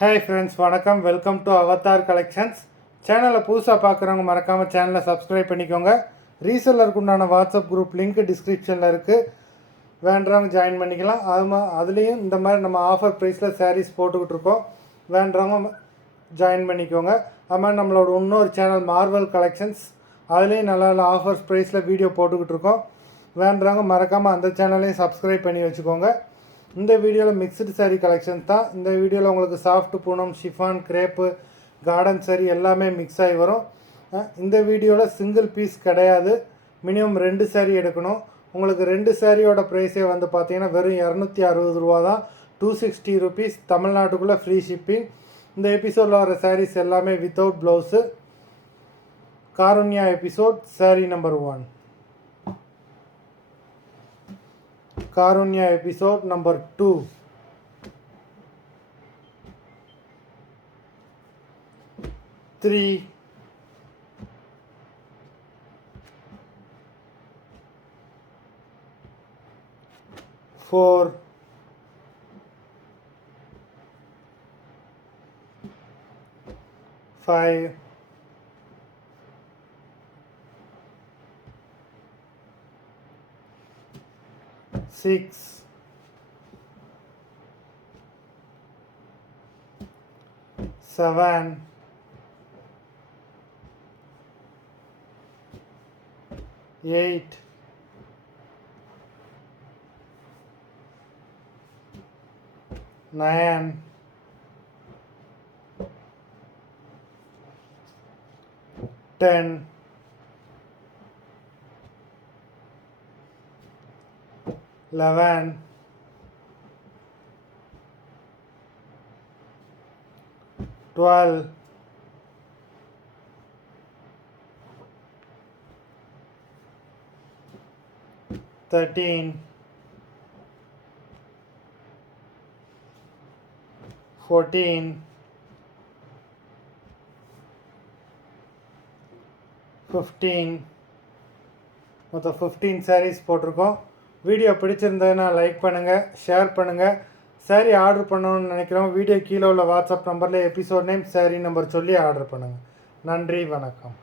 Hi friends, வணக்கம். Welcome to Avatar collections. சேனலை புதுசாக பார்க்குறவங்க மறக்காமல் சேனலை சப்ஸ்கிரைப் பண்ணிக்கோங்க. ரீசெல்லருக்கு உண்டான வாட்ஸ்அப் குரூப் லிங்க் டிஸ்கிரிப்ஷனில் இருக்குது, வேண்டுறவங்க ஜாயின் பண்ணிக்கலாம். அதுலேயும் இந்த மாதிரி நம்ம ஆஃபர் ப்ரைஸில் சாரீஸ் போட்டுக்கிட்டு இருக்கோம், வேண்டுறவங்க ஜாயின் பண்ணிக்கோங்க. அது மாதிரி நம்மளோட இன்னொரு சேனல் மார்வல் கலெக்ஷன்ஸ், அதுலேயும் நல்ல நல்ல ஆஃபர்ஸ் ப்ரைஸில் வீடியோ போட்டுக்கிட்டு இருக்கோம், வேண்டுறவங்க மறக்காமல் அந்த சேனலையும் சப்ஸ்கிரைப் பண்ணி வச்சுக்கோங்க. இந்த வீடியோவில் மிக்ஸ்டு சாரீ கலெக்ஷன்ஸ் தான். இந்த வீடியோவில் உங்களுக்கு soft Poonam, chiffon, crepe, garden sari எல்லாமே மிக்ஸ் ஆகி வரும். இந்த வீடியோவில் சிங்கிள் பீஸ் கிடையாது, மினிமம் 2 சாரீ எடுக்கணும். உங்களுக்கு 2 சாரியோட ப்ரைஸே வந்து பார்த்தீங்கன்னா வெறும் 260 ரூபா தான், 260 ருபீஸ். தமிழ்நாட்டுக்குள்ளே ஃப்ரீ ஷிப்பிங். இந்த எபிசோடில் வர சாரீஸ் எல்லாமே without blouse. Karunya episode sari number 1. Karunya episode number 2. 3. 4. 5. 6. 7. 8. 9. 10. 11. 12. 13. 14. 15. மொத்தம் 15 சாரீஸ் போட்டிருக்கோம். வீடியோ பிடிச்சிருந்ததுன்னா லைக் பண்ணுங்கள், ஷேர் பண்ணுங்கள். சாரீ ஆர்டர் பண்ணணும்னு நினைக்கிறோம், வீடியோ கீழே உள்ள வாட்ஸ்அப் நம்பரில் எபிசோட் நேம், சாரீ நம்பர் சொல்லி ஆர்டர் பண்ணுங்கள். நன்றி, வணக்கம்.